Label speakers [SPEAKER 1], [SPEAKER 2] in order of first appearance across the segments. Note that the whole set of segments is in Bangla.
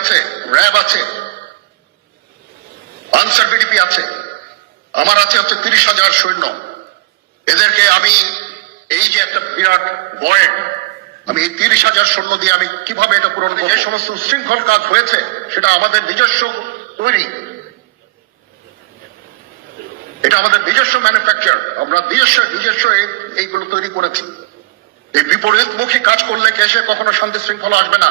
[SPEAKER 1] আছে, র্যাব আছে, আনসার বিডিপি আছে, আমার আছে হচ্ছে তিরিশ হাজার সৈন্য। এদেরকে আমি এই যে একটা বিরাট ভয়েড আমি এই তিরিশ হাজার সৈন্য দিয়ে আমি কীভাবে এটা পূরণ করব? যে সমস্ত উশৃঙ্খল কাজ হয়েছে, সেটা আমাদের নিজস্ব তৈরি। এটা আমাদের নিজস্ব ম্যানুফ্যাকচার আমরা নিজস্ব নিজস্ব এইগুলো তৈরি করেছি। এই বিপরীতমুখী কাজ করলে কেসে কখনো শান্তি শৃঙ্খলা আসবে না।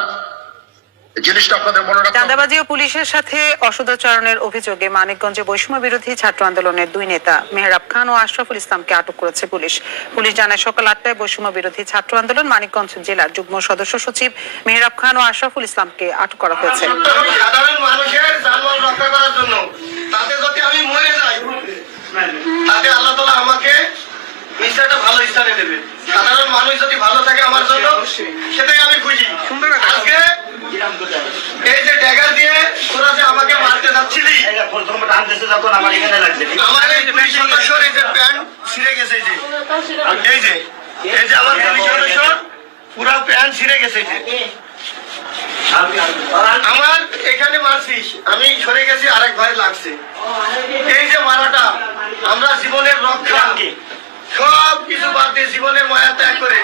[SPEAKER 1] জিনিসটা আপনাদের মনে রাখতে
[SPEAKER 2] চাঁদাবাজি ও পুলিশের সাথে অসদাচরণের অভিযোগে মানিকগঞ্জে বৈষম্য বিরোধী ছাত্র আন্দোলনের দুই নেতা মেহরাব খান ও আশরাফুল ইসলামকে আটক করেছে পুলিশ। পুলিশ জানায় সকাল আটটায় বৈষম্য বিরোধী ছাত্র আন্দোলন মানিকগঞ্জ জেলার যুগ্ম সদস্য সচিব মেহরাব খান ও আশরাফুল ইসলামকে আটক করা হয়েছে।
[SPEAKER 3] সাধারণ মানুষের জানমাল রক্ষা করার জন্য তাতে যদি আমি মরে যাই তাতে আল্লাহ তালা আমাকে নিশ্চয় ভালো স্থানে দেবে। সাধারণ মানুষ যদি ভালো থাকে আমার জন্য সেটাই আমি খুশি আজকে এই যে ড্যাগার দিয়ে তোরা যে আমাকে মারতে যাচ্ছিলি আমার এই পুলিশ সদস্যর এই যে প্যান্ট ছিঁড়ে গেছে যে। এই যে এই যে আমার প্যান্ট ছিঁড়ে গেছে যে। আমার এখানে মারছিস, আমি সরে গেছি, আরেক ভাই লাগছে। এই যে মারাটা, আমরা জীবনের রক্ষা। সব কিছু বাদ দিয়ে জীবনের মায়া ত্যাগ করে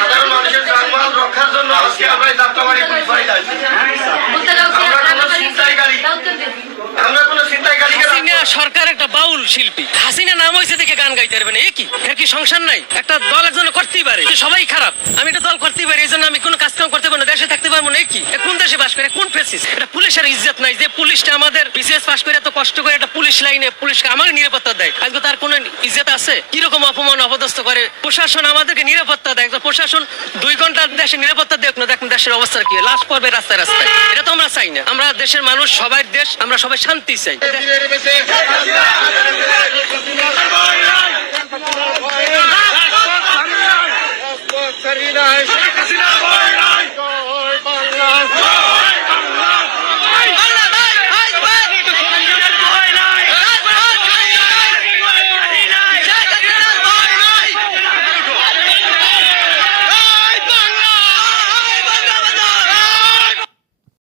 [SPEAKER 3] সাধারণ মানুষের জানমাল রক্ষার জন্য আজকে আমরা এই যাত্রাবাড়ি পুলিশ বাড়ি যাচ্ছি আমরা কোনো ছিনতাইকারী আমরা কোনো ছিনতাইকারীকে
[SPEAKER 4] হাসিনা সরকার একটা বাউল শিল্পী। হাসিনা নাম হয়েছে দেখে গান গাইতে পারবে না, এ কি? এর কি সংসার নাই? একটা দল একজন করতেই পারে সবাই খারাপ। আমি একটা দল করতেই পারি এই জন্য আমি কোনো কাজ কাম করতে পারব না, দেশে থাকতে পারব না, এ কি? কোন দেশে বাস করে? কোন ফেসিস? এটা পুলিশের ইজ্জত নাই যে পুলিশটা আমাদের বিসিএস পাস করে এত কষ্ট করে একটা পুলিশ লাইনে পুলিশকে আমাকে নিরাপত্তা দেয়? আজকে তার কোনো ইজ্জত আছে? কীরকম অপমান অপদস্থ করে? প্রশাসন আমাদেরকে নিরাপত্তা দেয়। প্রশাসন দুই ঘণ্টা দেশে নিরাপত্তা দেখ না, দেখুন দেশের অবস্থা কি লাশ পড়বে রাস্তায় রাস্তায়। এটা তো আমরা চাই না। আমরা দেশের মানুষ, সবাই দেশ, আমরা সবাই শান্তি চাই।